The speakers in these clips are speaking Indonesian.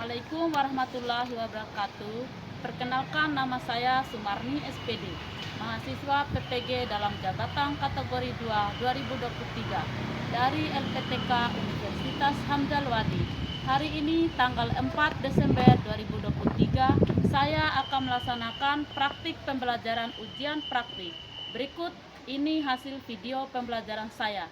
Assalamualaikum warahmatullahi wabarakatuh. Perkenalkan, nama saya Sumarni SPD, mahasiswa PPG dalam jabatan kategori 2 2023 dari LPTK Universitas Hamzah Al-Wadi. Hari ini tanggal 4 Desember 2023, saya akan melaksanakan praktik pembelajaran ujian praktik. Berikut ini hasil video pembelajaran saya.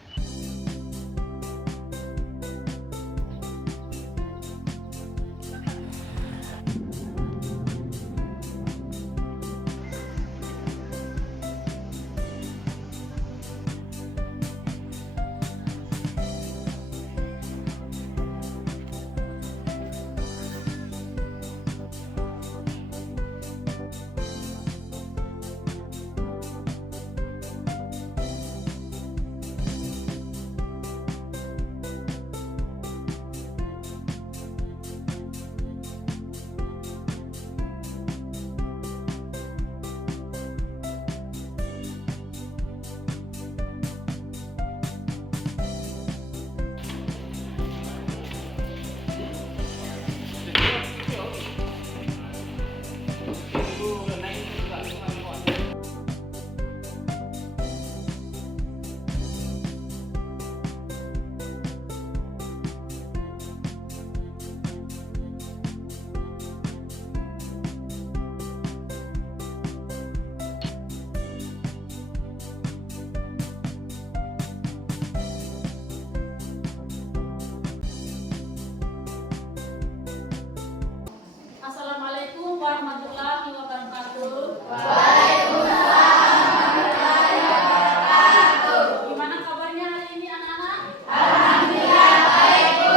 Assalamualaikum warahmatullahi wabarakatuh. Waalaikumsalam warahmatullahi wabarakatuh. Gimana kabarnya hari ini anak-anak? Alhamdulillah baik, Bu.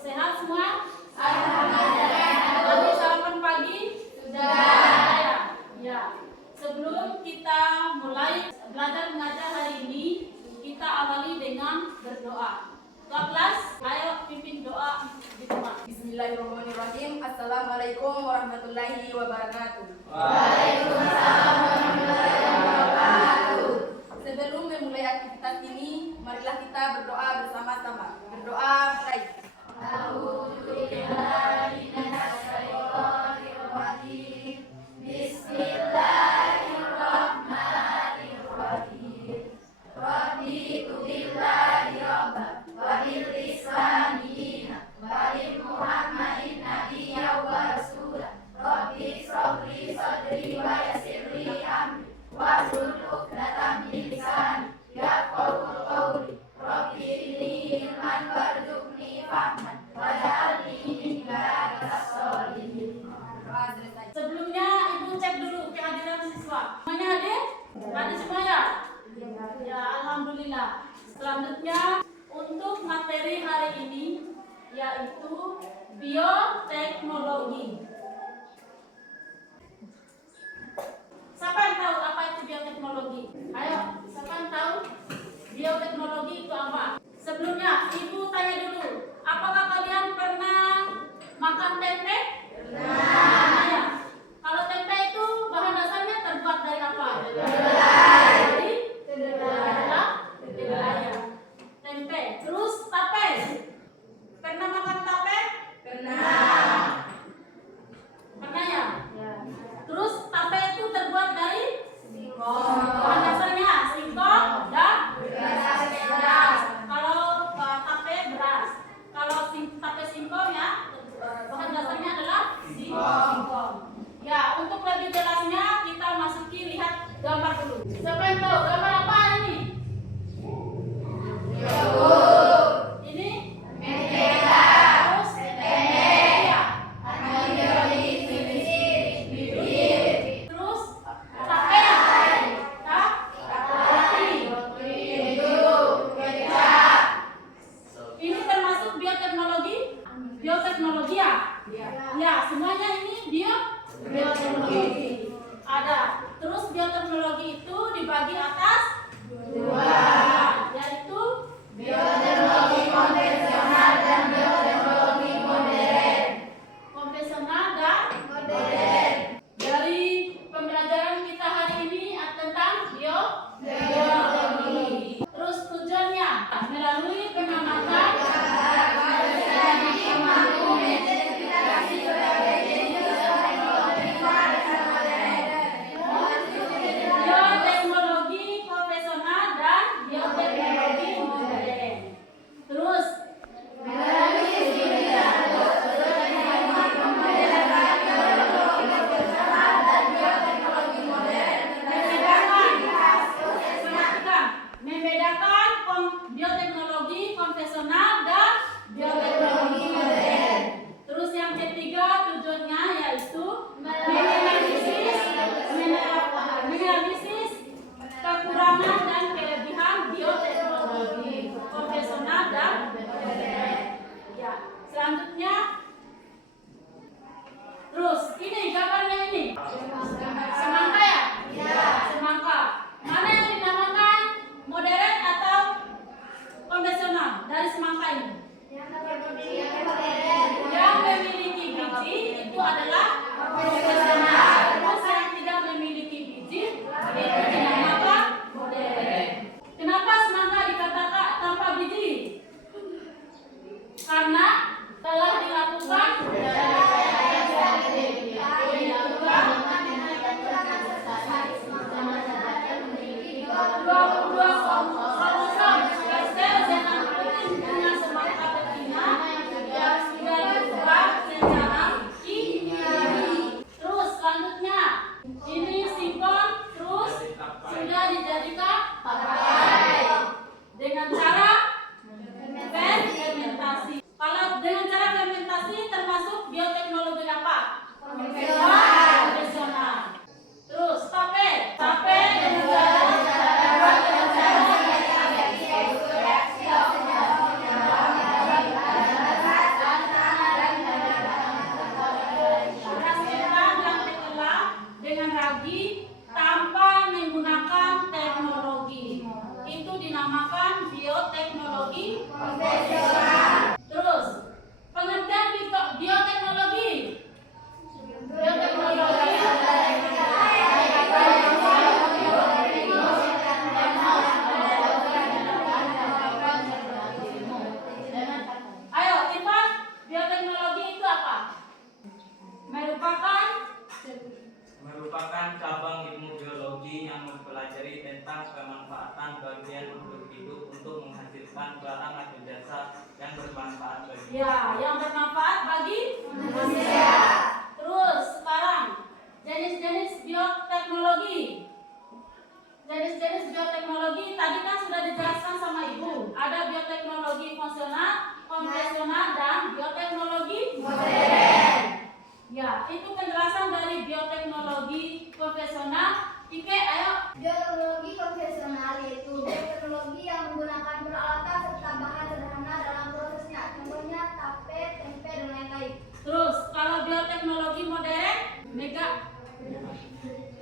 Sehat semua? Alhamdulillah. Tadi sarapan pagi? Sudah. Ya. Sebelum kita mulai belajar mengajar hari ini, kita awali dengan berdoa. Ketua kelas, ayo pimpin doa di rumah. Bismillahirrahmanirrahim. Assalamualaikum warahmatullahi wabarakatuh. Waalaikumsalam warahmatullahi wabarakatuh. Sebelum memulai aktivitas ini, marilah kita berdoa bersama-sama. Berdoa mulai. A'udzubillahi minasyaitonir rajim. Bismillahirrahmanirrahim. Raditu billahi rabban wa bil islami dinan wa bi Muhammadin nabiyyan wa rasulan. Rabbi shrah li sadri wa yassir li amri wahlul 'uqdatam min lisani yafqahu qawli. Rabbi inni ilman warzuqni fahman waj'alni min ibadika sholihin. Doa selesai. Sebelumnya Ibu cek dulu kehadiran siswa. Semuanya hadir? Hadir semua ya? Ya, alhamdulillah. Selanjutnya untuk materi hari ini yaitu bioteknologi. Siapa yang tahu apa itu bioteknologi? Ayo, siapa yang tahu bioteknologi itu apa? Sebelumnya Ibu tanya dulu, apakah kalian pernah makan tempe? Pernah. Ya. Kalau tempe itu bahan dasarnya terbuat dari apa? Dari kedelai. Tempe. Terus tape. Pernah makan tape? Pernah. Pernah ya? Terus tape itu terbuat dari Singkong. bahan dasarnya singkong dan Beras. kalau tape beras. Kalau tape singkong ya bahan dasarnya adalah singkong. Ya, untuk lebih jelasnya kita masuki lihat gambar dulu. Siapa yang tahu gambar apa ini? Ini Mentega. terus ya. Terus tape ya? Ini termasuk bioteknologi? Bioteknologi ya? Ya, semuanya ini bioteknologi. Ada. Terus bioteknologi itu dibagi atas dua, yaitu Bioteknologi konvensional dan bioteknologi modern. konvensional dan Modern. dari pembelajaran kita hari ini tentang Bioteknologi. Terus tujuannya melalui pengamatan Manusia mampu mendeteksi dari semangka ini? Yang modern. Yang memiliki biji itu adalah konvensional. Terus yang tidak memiliki biji itu dinamakan modern. Kenapa semangka dikatakan tanpa biji? Karena telah dilakukan dengan cara fermentasi. Kalau dengan cara fermentasi termasuk bioteknologi apa? Konvensional. Terus tape dengan beras ketan yang dikelola dengan ragi tanpa menggunakan teknologi. Itu dinamakan bioteknologi konvensional. Terus, pengertian bioteknologi. Ayo, Ivan, bioteknologi itu apa? Merupakan cabang ilmu biologi yang mempelajari tentang pemanfaatan bagian makhluk hidup untuk menghasilkan barang atau jasa yang bermanfaat bagi Yang bermanfaat bagi manusia. Terus, sekarang jenis-jenis bioteknologi. Jenis-jenis bioteknologi tadi kan sudah dijelaskan sama Ibu. Ada bioteknologi konvensional dan bioteknologi modern. Ya, itu penjelasan dari bioteknologi konvensional. Ike, ayo. Bioteknologi konvensional yaitu bioteknologi yang menggunakan peralatan serta bahan sederhana dalam prosesnya. Contohnya tape, tempe, dan lain-lain. Terus, kalau bioteknologi modern,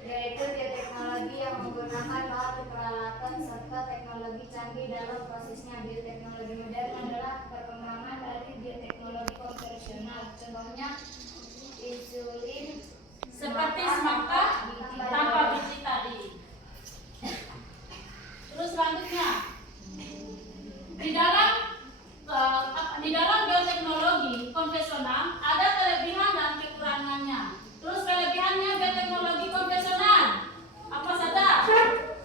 Yaitu bioteknologi yang menggunakan bahan peralatan serta teknologi canggih dalam prosesnya. Bioteknologi modern adalah perkembangan dari bioteknologi konvensional. Contohnya insulin seperti semangka tanpa biji tadi. Terus selanjutnya, di dalam bioteknologi konvensional ada kelebihan dan kekurangannya. Terus kelebihannya bioteknologi konvensional apa saja?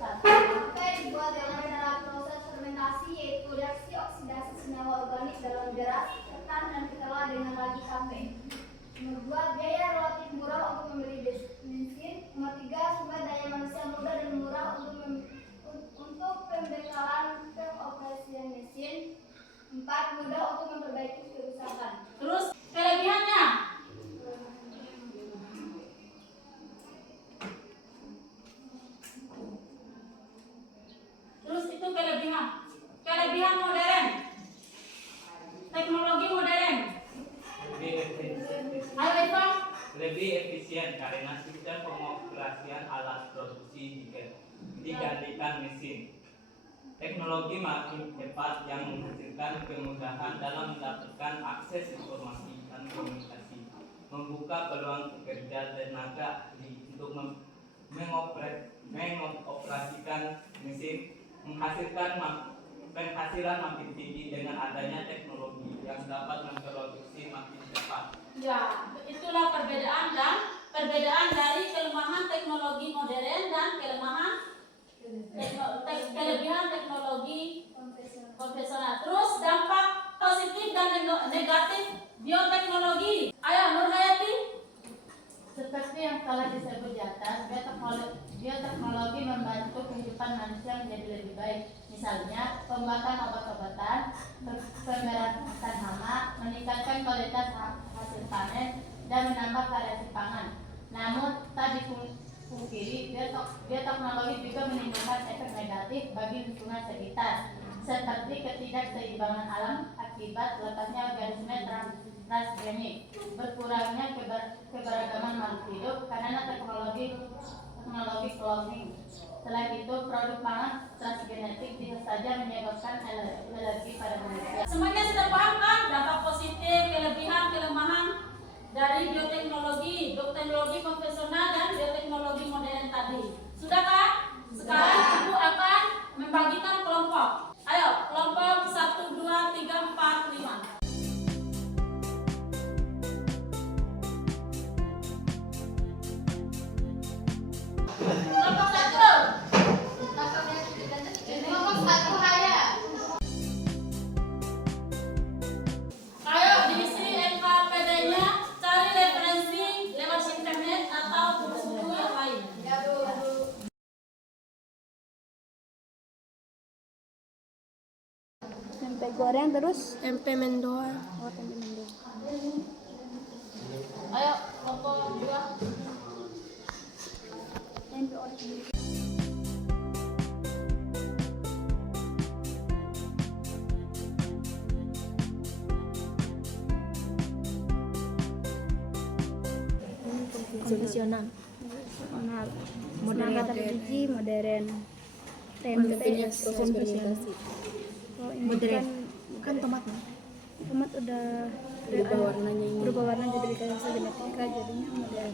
Tape dibuat dengan dalam proses fermentasi yaitu reaksi oksidasi senyawa organik dalam beras, ketan, dan dikelola dengan ragi tape. Nomor 2, biaya relatif murah untuk membeli bensin. Nomor 3, sumber daya manusia mudah dan murah untuk pembekalan pengoperasian mesin. 4, mudah untuk memperbaiki kerusakan. Terus kelebihannya? Terus itu kelebihan modern. Teknologi modern. Ayo Eva. lebih efisien karena sistem pengoperasian alat produksi digantikan mesin. Teknologi makin cepat yang menghasilkan kemudahan dalam mendapatkan akses informasi dan komunikasi, membuka peluang pekerja tenaga untuk mengoperasikan mesin, menghasilkan penghasilan makin tinggi dengan adanya teknologi yang dapat memproduksi makin cepat. Ya, itulah perbedaan dari kelemahan teknologi modern dan kelebihan teknologi konvensional. Terus dampak positif dan negatif bioteknologi. Ayo Nurhayati. Seperti yang telah disebut di atas, bioteknologi membantu kehidupan manusia menjadi lebih baik. Misalnya, pembuatan obat-obatan, pemberantasan hama, meningkatkan kualitas hasil panen, dan menambah variasi pangan. Namun, tak dipungkiri, bioteknologi juga menimbulkan efek negatif bagi lingkungan sekitar, seperti ketidakseimbangan alam akibat lepasnya organisme transgenik, berkurangnya keberagaman makhluk hidup karena teknologi cloning. Selain itu, produk pangan transgenetik bisa saja menyebabkan alergi pada manusia. tempe goreng terus tempe mendoan. oh tempe mendung. Ayo, kelompok 2. Tempe orek. Konvensional. Modern. Biji modern. Tempe Eksperimentasi. oh, ini Modern. Kan tomat. tomat udah Berubah warnanya ini. berubah warna jadi rekayasa genetika jadinya modern.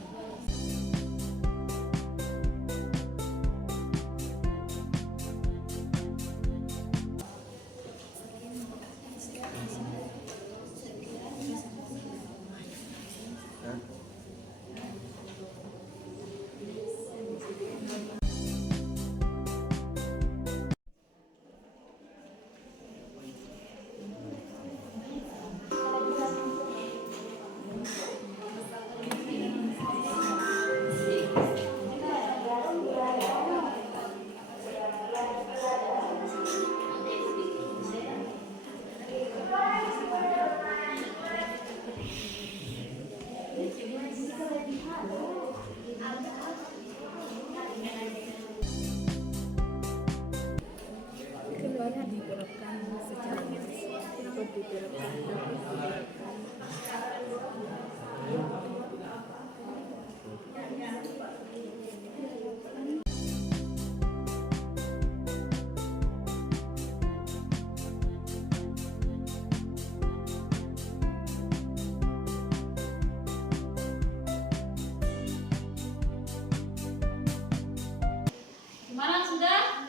Gimana sudah?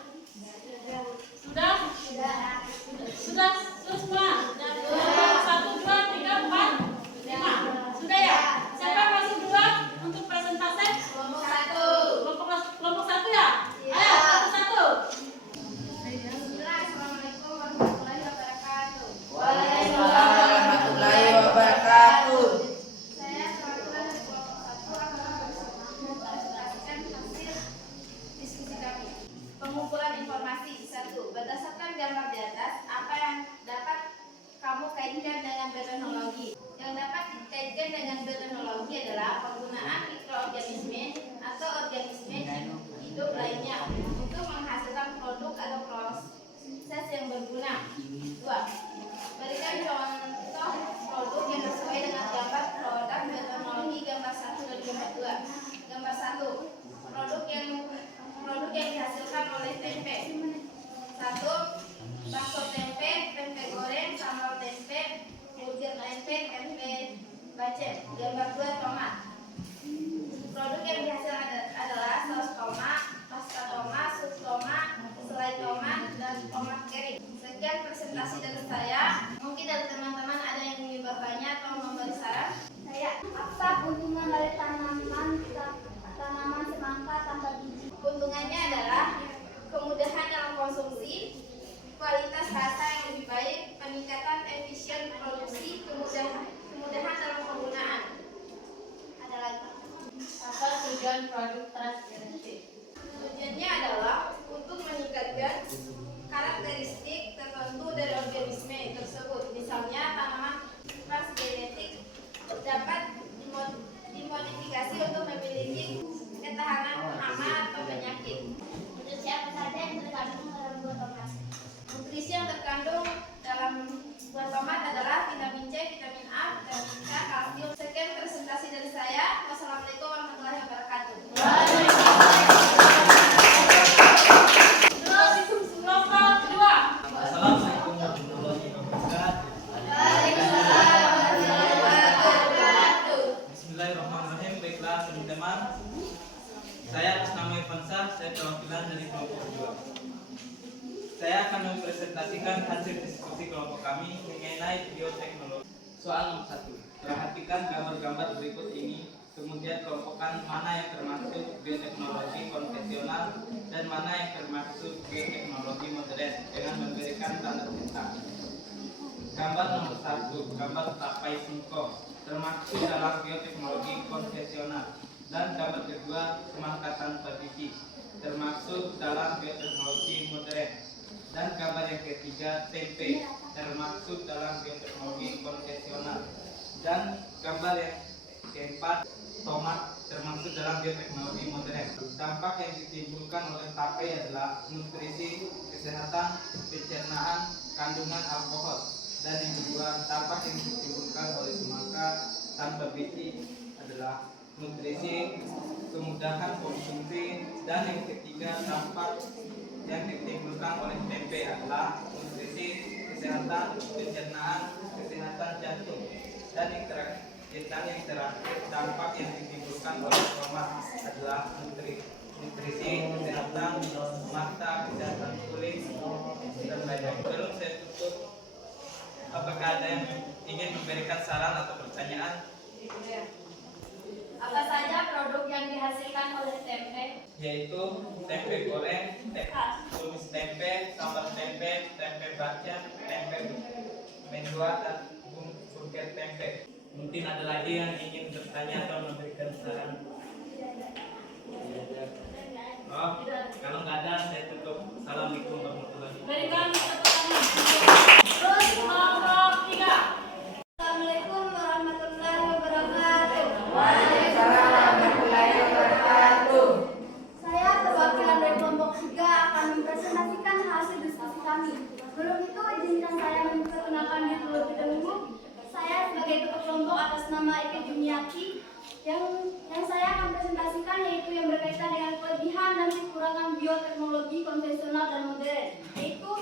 Sudah? Sudah semua? 1, 2, 3, 4, 5. Sudah ya? Siapa yang masuk duluan untuk presentasi? Kelompok 1. Kelompok 1 ya? Ayo, satu-satu. Assalamualaikum warahmatullahi wabarakatuh. Waalaikumsalam warahmatullahi wabarakatuh. Saya perwakilan dari kelompok 1 akan mempresentasikan hasil diskusi kami. Pengumpulan informasi 1. Berdasarkan gambar di atas, apa yang dapat kamu kaitkan dengan bioteknologi? Yang dapat dikaitkan dengan bioteknologi adalah penggunaan mikroorganisme atau organisme hidup lainnya untuk menghasilkan produk atau proses yang berguna. 2. Berikan contoh produk yang sesuai dengan gambar produk bioteknologi gambar 1 dan gambar 2. Gambar 1. Produk yang dihasilkan oleh tempe. 1. Bakso tempe, tempe goreng, sambal tempe, burger tempe, tempe bacem. Gambar 2. Tomat. Produk yang dihasilkan adalah saus tomat, pasta tomat, sup tomat, selai tomat, dan tomat kering. Sekian presentasi dari saya. Mungkin dari teman-teman ada yang ingin bertanya atau memberi saran? Apa keuntungan dari tanaman semangka tanpa biji? Keuntungannya adalah kemudahan dalam konsumsi, kualitas rasa yang lebih baik, peningkatan efisien produksi, kemudahan dalam penggunaan. Ada lagi? Apa tujuan produk transgenetik? Tujuannya adalah untuk meningkatkan karakteristik tertentu dari organisme tersebut. Misalnya tanaman transgenetik dapat dimodifikasi untuk memiliki ketahanan hama atau penyakit. Nutrisi apa saja yang terkandung dalam buah tomat? Nutrisi yang terkandung dalam buah tomat adalah vitamin C, vitamin A, vitamin K, kalsium. Sekian presentasi dari saya. Wassalamualaikum warahmatullahi wabarakatuh. Kelompok 2. Assalamualaikum warahmatullahi wabarakatuh. Bismillahirrahmanirrahim. Baiklah teman-teman, saya atas nama Ivansa, saya perwakilan dari kelompok 2. Saya akan mempresentasikan hasil diskusi kelompok kami mengenai bioteknologi. Soal nomor 1. Perhatikan gambar-gambar berikut ini, kemudian kelompokkan mana yang termasuk bioteknologi konvensional dan mana yang termasuk bioteknologi modern dengan memberikan tanda bintang. Gambar nomor 1, gambar tapai singkong, termasuk dalam bioteknologi konvensional. Dan gambar kedua, semangka tanpa biji, termasuk dalam bioteknologi modern. Dan kabar yang ketiga, tempe, termaksud dalam bioteknologi konvensional. Dan kabar yang keempat, tomat, termasuk dalam bioteknologi modern. Dampak yang ditimbulkan oleh tape adalah nutrisi, kesehatan, pencernaan, kandungan alkohol. Dan yang kedua, dampak yang ditimbulkan oleh semangka tanpa biji adalah nutrisi, kemudahan konsumsi. Dan yang ketiga, dampak yang ditimbulkan oleh tempe adalah nutrisi, kesehatan, pencernaan, kesehatan jantung. Dan yang terakhir, dampak yang ditimbulkan oleh tomat adalah nutrisi, kesehatan mata, kesehatan kulit, dan lain-lain. Sebelum saya tutup, apakah ada yang ingin memberikan saran atau pertanyaan? Apa saja produk yang dihasilkan oleh tempe? Yaitu tempe goreng, tumis tempe, sambal tempe, tempe bacem, tempe mendoan, dan burger tempe. Mungkin ada lagi yang ingin bertanya atau memberikan saran? Oh, kalau nggak ada, saya tutup. Assalamualaikum warahmatullahi wabarakatuh. Berikan tepuk tangan. Terus kelompok 3. Assalamualaikum warahmatullahi wabarakatuh. Saya perwakilan dari kelompok 3 akan mempresentasikan hasil diskusi kami. Sebelum itu izinkan saya memperkenalkan diri terlebih dahulu. Saya sebagai ketua kelompok atas nama Ike Juniati. Yang saya akan presentasikan yaitu yang berkaitan dengan kelebihan dan kekurangan bioteknologi konvensional dan modern. Yaitu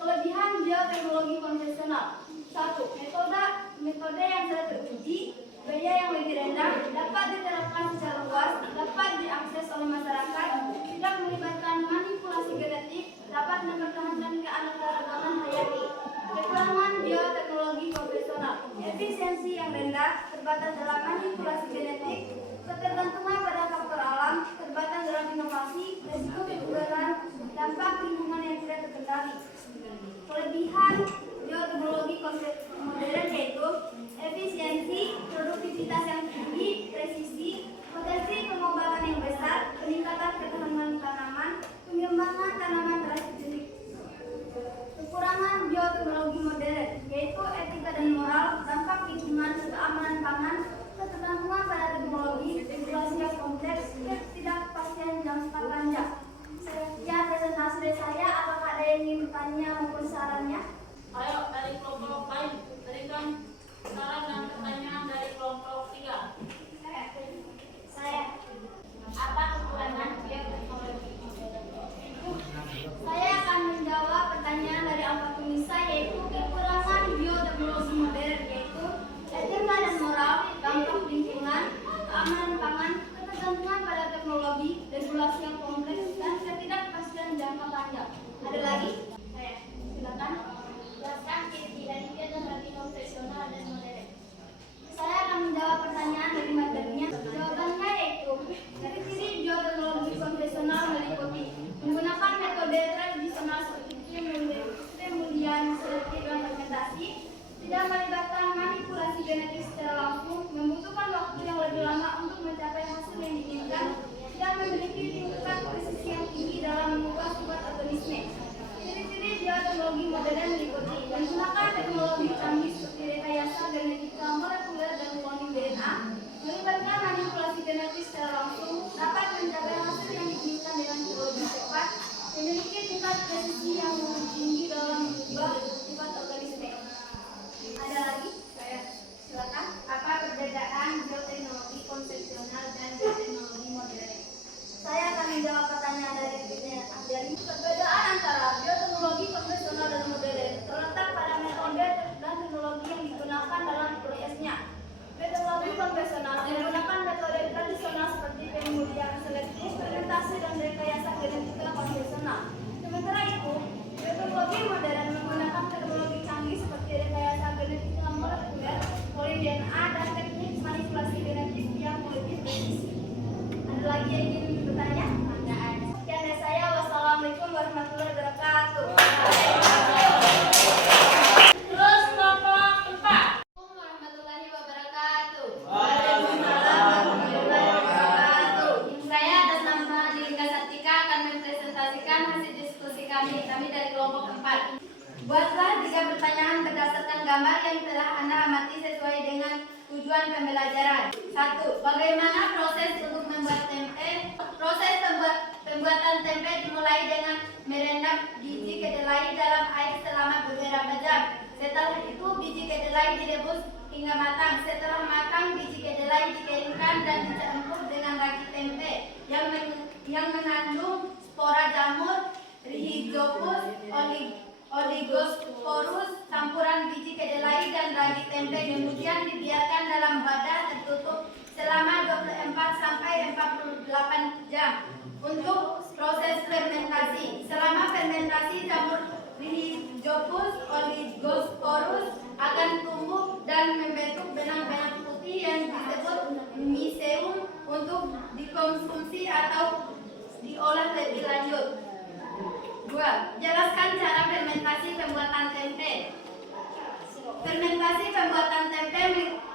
kelebihan bioteknologi konvensional. 1. Metode yang sudah teruji, biaya yang lebih rendah, dapat diterapkan secara luas, dapat diakses oleh masyarakat, tidak melibatkan manipulasi genetik, dapat mempertahankan keanekaragaman hayati. Kekurangan bioteknologi konvensional, efisiensi yang rendah, terbatas dalam manipulasi genetik, ketergantungan pada faktor alam, terbatas dalam inovasi, risiko keguguran, dampak lingkungan yang tidak terkendali. Kelebihan bioteknologi modern yaitu efisiensi, produktivitas yang tinggi, presisi, potensi pengobatan yang besar, peningkatan ketahanan tanaman, pengembangan tanaman transgenik. Kekurangan bioteknologi modern yaitu etika dan moral, dampak lingkungan, keamanan pangan, ketergantungan pada teknologi, regulasi yang kompleks, ketidakpastian jangka panjang. Sekian presentasi dari saya. Apakah ada yang ingin bertanya maupun sarannya? Ayo dari kelompok lain, berikan saran dan pertanyaan dari kelompok 3. Saya. Apa kekurangan bioteknologi? Saya akan menjawab pertanyaan dari Alfa Tunisa yaitu kekurangan bioteknologi modern yaitu etika dan moral, dampak lingkungan, keamanan pangan, ketergantungan pada teknologi, regulasi yang kompleks, dan ketidakpastian jangka panjang. Ada lagi? Saya. Silakan. Jelaskan ciri-ciri bioteknologi konvensional dan modern. Saya akan menjawab pertanyaan dari materinya. Jawabannya yaitu ciri-ciri bioteknologi konvensional meliputi menggunakan metode tradisional seperti pemulihan selektif dan fermentasi, tidak melibatkan manipulasi genetik secara langsung, membutuhkan waktu yang lebih lama untuk mencapai hasil yang diinginkan, tidak memiliki tingkat presisi yang tinggi dalam mengubah sifat organisme. Ciri-ciri bioteknologi modern meliputi menggunakan teknologi canggih seperti rekayasa genetika molekuler dan cloning DNA, melibatkan manipulasi genetik secara langsung, dapat mencapai hasil yang diinginkan dengan lebih cepat, memiliki tingkat presisi yang tinggi dalam mengubah sifat organisme. Ada gambar yang telah Anda amati sesuai dengan tujuan pembelajaran. 1. Bagaimana proses untuk membuat tempe? Proses pembuatan tempe dimulai dengan merendam biji kedelai dalam air selama beberapa jam. Setelah itu biji kedelai direbus hingga matang. Setelah matang, biji kedelai dikeringkan dan dicampur dengan ragi tempe yang mengandung spora jamur, Rhizopus oligosporus, campuran biji kedelai dan ragi tempe. Kemudian dibiarkan dalam wadah tertutup selama 24 sampai 48 jam untuk proses fermentasi. Selama fermentasi, jamur Rhizopus oligosporus akan tumbuh dan membentuk benang-benang putih yang disebut miseum untuk dikonsumsi atau diolah lebih lanjut. 2. Jelaskan cara fermentasi pembuatan tempe. Fermentasi pembuatan tempe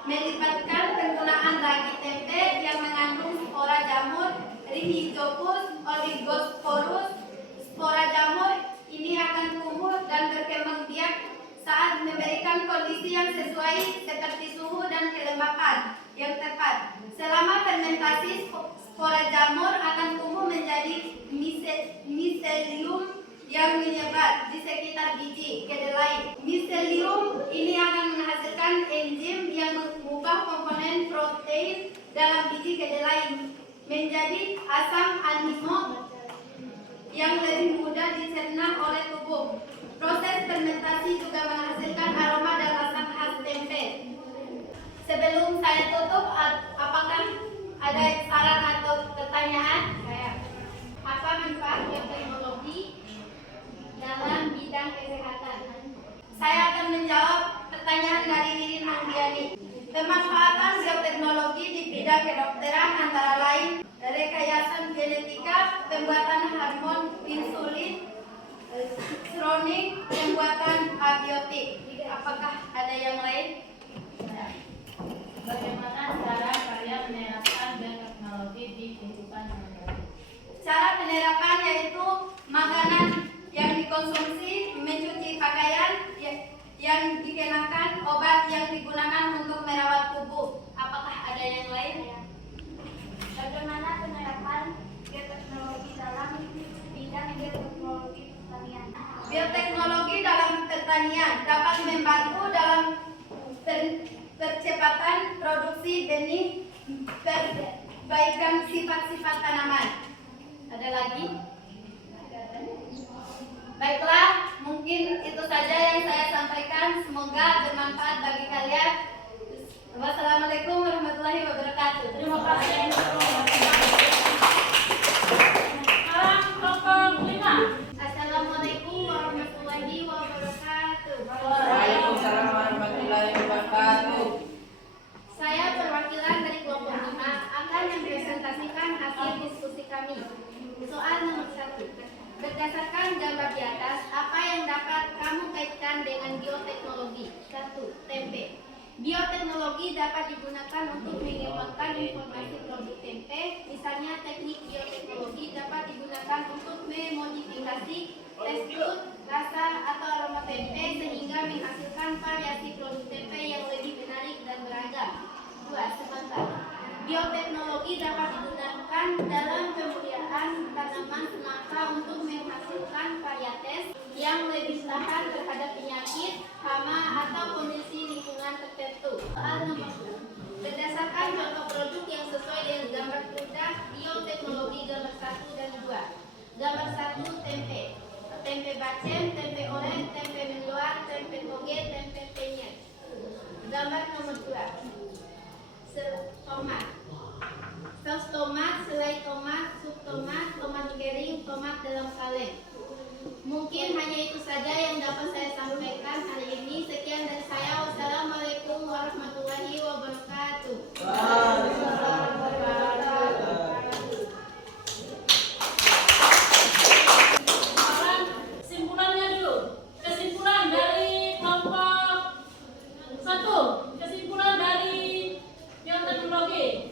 melibatkan penggunaan ragi tempe yang mengandung spora jamur Rhizopus oligosporus. Spora jamur ini akan tumbuh dan berkembang biak saat memberikan kondisi yang sesuai seperti suhu dan kelembapan yang tepat. Selama fermentasi, spora jamur akan tumbuh menjadi miselium yang menyebar di sekitar biji kedelai. Miselium ini akan menghasilkan enzim yang mengubah komponen protein dalam biji kedelai menjadi asam amino yang lebih mudah dicerna oleh tubuh. Proses fermentasi juga menghasilkan aroma dan rasa khas tempe. Sebelum saya tutup, apakah ada saran atau pertanyaan? Apa manfaat bioteknologi dalam bidang kesehatan? Saya akan menjawab pertanyaan dari Ririn Anggiani. Pemanfaatan bioteknologi di bidang kedokteran antara lain rekayasa genetika, pembuatan hormon insulin, kronik, pembuatan abiotik. Apakah ada yang lain? Bagaimana cara kalian menerapkan bioteknologi di kehidupan sehari-hari? Cara penerapan yaitu makanan yang dikonsumsi, mencuci pakaian yang dikenakan, obat yang digunakan untuk merawat tubuh. Apakah ada yang lain? Bagaimana penerapan bioteknologi dalam bidang bioteknologi pertanian? Bioteknologi dalam pertanian dapat membantu dalam percepatan produksi benih, perbaikan sifat-sifat tanaman. Ada lagi? Baiklah, mungkin itu saja yang saya sampaikan. Semoga bermanfaat bagi kalian. Wassalamualaikum warahmatullahi wabarakatuh. Terima kasih. Sekarang kelompok 5. Assalamualaikum warahmatullahi wabarakatuh. Waalaikumsalam warahmatullahi wabarakatuh. Saya perwakilan dari kelompok 5 akan mempresentasikan hasil diskusi kami. Soal nomor 1. Berdasarkan gambar di atas, apa yang dapat kamu kaitkan dengan bioteknologi? 1. Tempe. Bioteknologi dapat digunakan untuk mengembangkan informasi produk tempe. Misalnya, teknik bioteknologi dapat digunakan untuk memodifikasi tekstur, rasa, atau aroma tempe sehingga menghasilkan variasi produk tempe yang lebih menarik dan beragam. 2. Sebentar. Bioteknologi dapat digunakan dalam pemulihan tanaman semangka untuk menghasilkan varietes yang lebih tahan terhadap penyakit, hama, atau kondisi lingkungan tertentu. Soal nomor 2. Berdasarkan contoh produk yang sesuai dengan gambar produk bioteknologi gambar 1 dan 2. Gambar 1, tempe. Tempe bacem, tempe orek, tempe mendoan, tempe toge, tempe penyet. Gambar nomor 2. Tomat. Saus tomat, selai tomat, sup tomat, tomat kering, tomat dalam kaleng. Mungkin hanya itu saja yang dapat saya sampaikan hari ini. Sekian dari saya. Wassalamualaikum warahmatullahi wabarakatuh. Sekarang kesimpulannya dulu. Kesimpulan dari kelompok 1. Kesimpulan dari bioteknologi.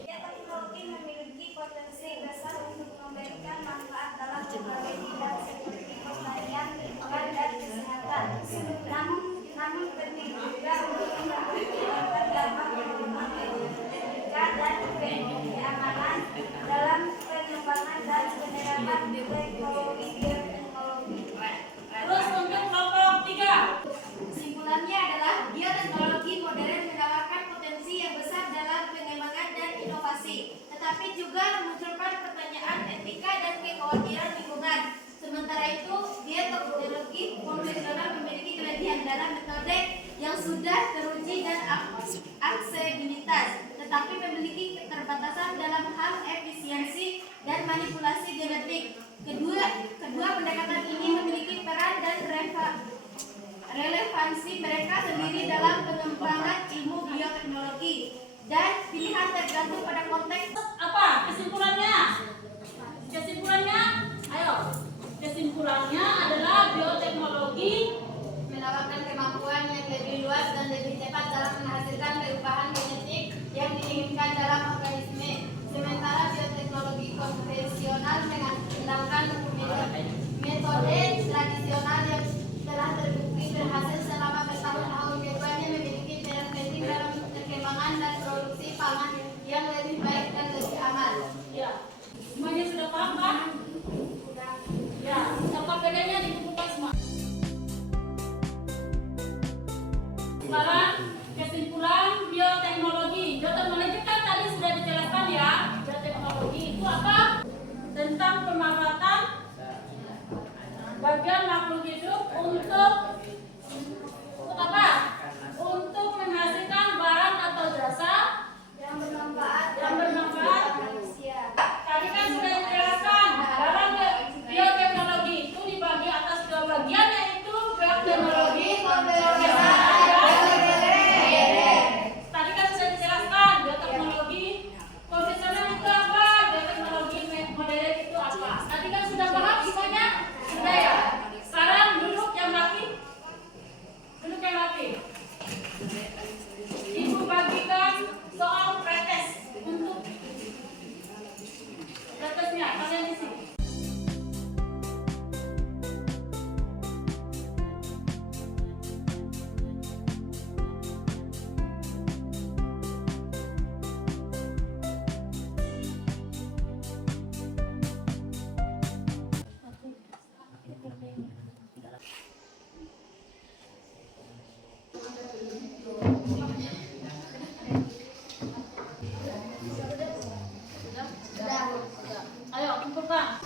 tetapi juga memunculkan pertanyaan etika dan kekhawatiran lingkungan. Sementara itu, bioteknologi konvensional memiliki kelebihan dalam metode yang sudah teruji dan aksesibilitas, tetapi memiliki keterbatasan dalam hal efisiensi dan manipulasi genetik. Kedua pendekatan ini memiliki peran dan relevansi mereka sendiri dalam pengembangan ilmu bioteknologi, dan pilihan tergantung pada konteks. Apa kesimpulannya? Kesimpulannya adalah bioteknologi Menawarkan kemampuan yang lebih luas dan lebih cepat dalam menghasilkan perubahan genetik yang diinginkan dalam organisme. Sementara bioteknologi konvensional mengandalkan metode tradisional yang telah terbukti berhasil selama bertahun-tahun. Keduanya memiliki peran penting dalam perkembangan dan produksi pangan yang lebih baik dan lebih aman. ya. Semuanya sudah paham kan? Ya, apa bedanya di buku semua? Sekarang kesimpulan bioteknologi. Bioteknologi kan tadi sudah dijelaskan ya. Bioteknologi itu apa? Tentang pemanfaatan bagian makhluk hidup untuk apa? Untuk menghasilkan barang atau jasa Yang bermanfaat manusia. Tadi kan sudah dijelaskan dalam bioteknologi itu dibagi atas dua bagian, yaitu bioteknologi konvensional. Tadi kan sudah dijelaskan bioteknologi konvensional itu apa, bioteknologi modern itu apa. Tadi kan sudah paham semuanya? Sudah ya? Sekarang duduk yang rapi. Ibu bagikan soal pretest untuk pretestnya kalian isi. Ayo kumpulkan.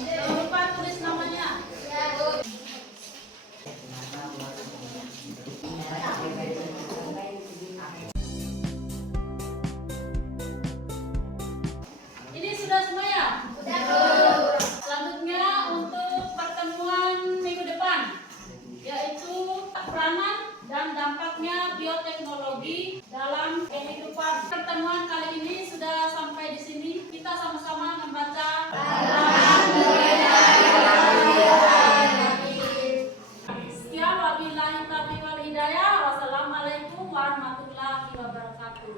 Jangan lupa tulis namanya. Ini sudah semua ya? Selanjutnya untuk pertemuan minggu depan, yaitu peranan dan dampaknya bioteknologi dalam kehidupan. Pertemuan kali ini sudah sampai di sini. Kita sama-sama membaca. Sekian, wabillahi taufiq wal hidayah. Wassalamualaikum warahmatullahi wabarakatuh.